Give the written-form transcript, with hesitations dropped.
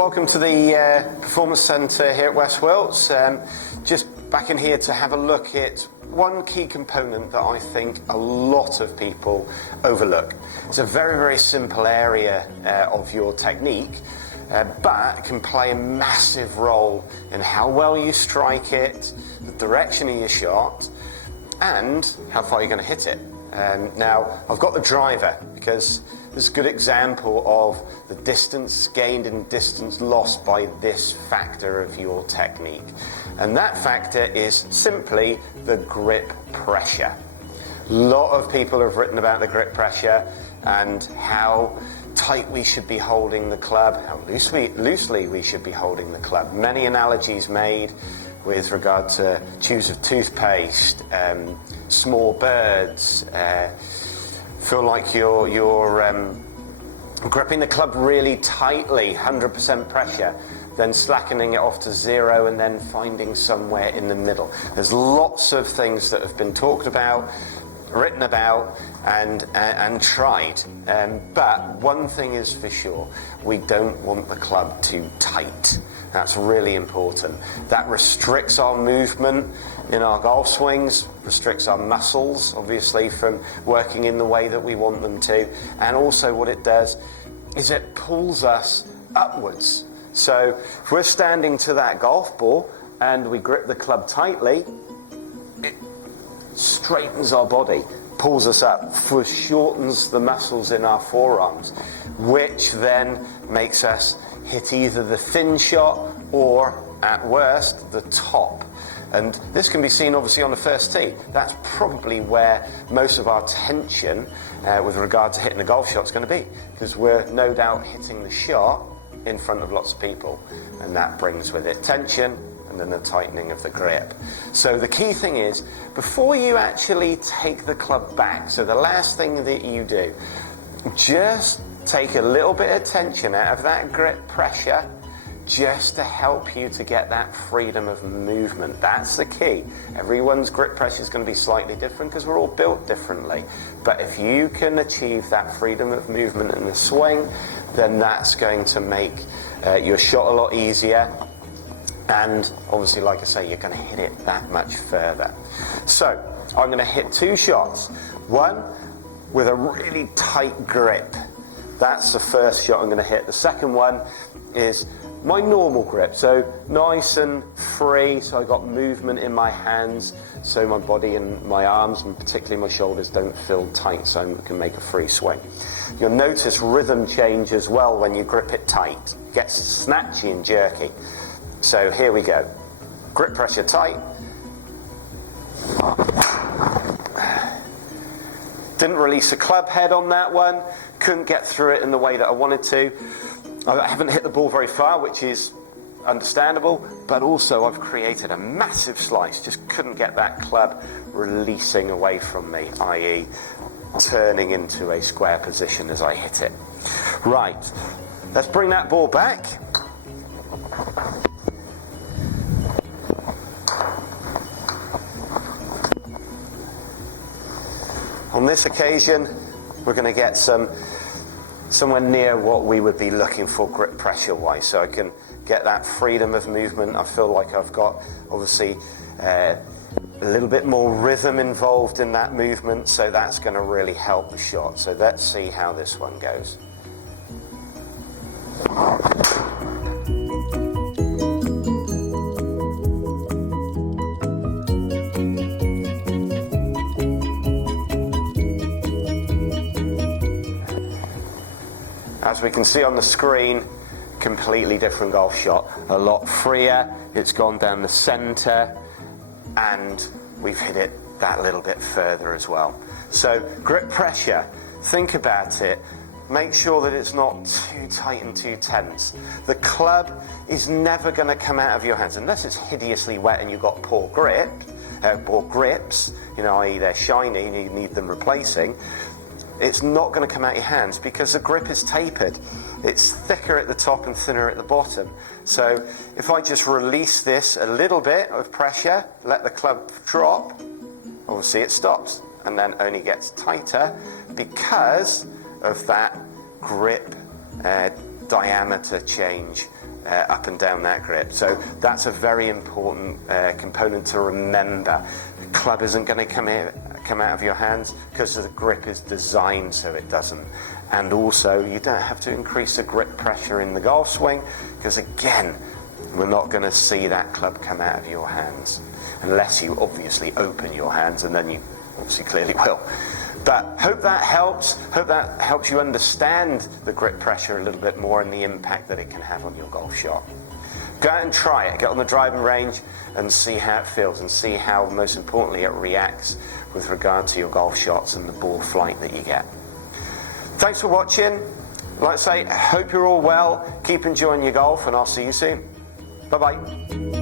Welcome to the Performance Centre here at West Wilts. Just back in here to have a look at one key component that I think a lot of people overlook. It's a very, very simple area of your technique, but it can play a massive role in how well you strike it, the direction of your shot, and how far you're going to hit it. Now, I've got the driver because this is a good example of the distance gained and distance lost by this factor of your technique. And that factor is simply the grip pressure. A lot of people have written about the grip pressure and how tight we should be holding the club, how loosely we should be holding the club. Many analogies made with regard to tubes of toothpaste, small birds, feel like you're gripping the club really tightly, 100% pressure, then slackening it off to 0 and then finding somewhere in the middle. There's lots of things that have been talked about, written about and tried, but one thing is for sure, we don't want the club too tight. That's really important. That restricts our movement in our golf swings, restricts our muscles, obviously, from working in the way that we want them to. And also what it does is it pulls us upwards. So if we're standing to that golf ball and we grip the club tightly, it straightens our body, pulls us up, shortens the muscles in our forearms, which then makes us hit either the thin shot or, at worst, the top. And this can be seen obviously on the first tee. That's probably where most of our tension with regard to hitting a golf shot is going to be, because we're no doubt hitting the shot in front of lots of people, and that brings with it tension and then the tightening of the grip. So the key thing is, before you actually take the club back, so the last thing that you do, just take a little bit of tension out of that grip pressure just to help you to get that freedom of movement. That's the key. Everyone's grip pressure is going to be slightly different because we're all built differently. But if you can achieve that freedom of movement in the swing, then that's going to make your shot a lot easier. And obviously, like I say, you're going to hit it that much further. So I'm going to hit 2 shots. One with a really tight grip. That's the first shot I'm going to hit. The second one is my normal grip, so nice and free, so I got movement in my hands, so my body and my arms, and particularly my shoulders, don't feel tight, so I can make a free swing. You'll notice rhythm change as well when you grip it tight. It gets snatchy and jerky. So here we go. Grip pressure tight. Didn't release a club head on that one. Couldn't get through it in the way that I wanted to. I haven't hit the ball very far, which is understandable, but also I've created a massive slice. Just couldn't get that club releasing away from me, i.e. turning into a square position as I hit it. Right, let's bring that ball back. On this occasion, we're going to get somewhere near what we would be looking for grip pressure wise, so I can get that freedom of movement. I feel like I've got obviously a little bit more rhythm involved in that movement, so that's going to really help the shot. So let's see how this one goes. As we can see on the screen, completely different golf shot. A lot freer, it's gone down the centre, and we've hit it that little bit further as well. So grip pressure, think about it. Make sure that it's not too tight and too tense. The club is never going to come out of your hands unless it's hideously wet and you've got poor grips, i.e. they're shiny and you need them replacing. It's not going to come out your hands because the grip is tapered. It's thicker at the top and thinner at the bottom. So if I just release this a little bit of pressure, let the club drop, obviously it stops and then only gets tighter because of that grip diameter change up and down that grip. So that's a very important component to remember. The club isn't going to come out of your hands because the grip is designed so it doesn't. And also, you don't have to increase the grip pressure in the golf swing because, again, we're not going to see that club come out of your hands unless you obviously open your hands, and then you obviously clearly will. But hope that helps. Hope that helps you understand the grip pressure a little bit more and the impact that it can have on your golf shot. Go out and try it. Get on the driving range and see how it feels, and see how, most importantly, it reacts with regard to your golf shots and the ball flight that you get. Thanks for watching. Like I say, hope you're all well. Keep enjoying your golf, and I'll see you soon. Bye-bye.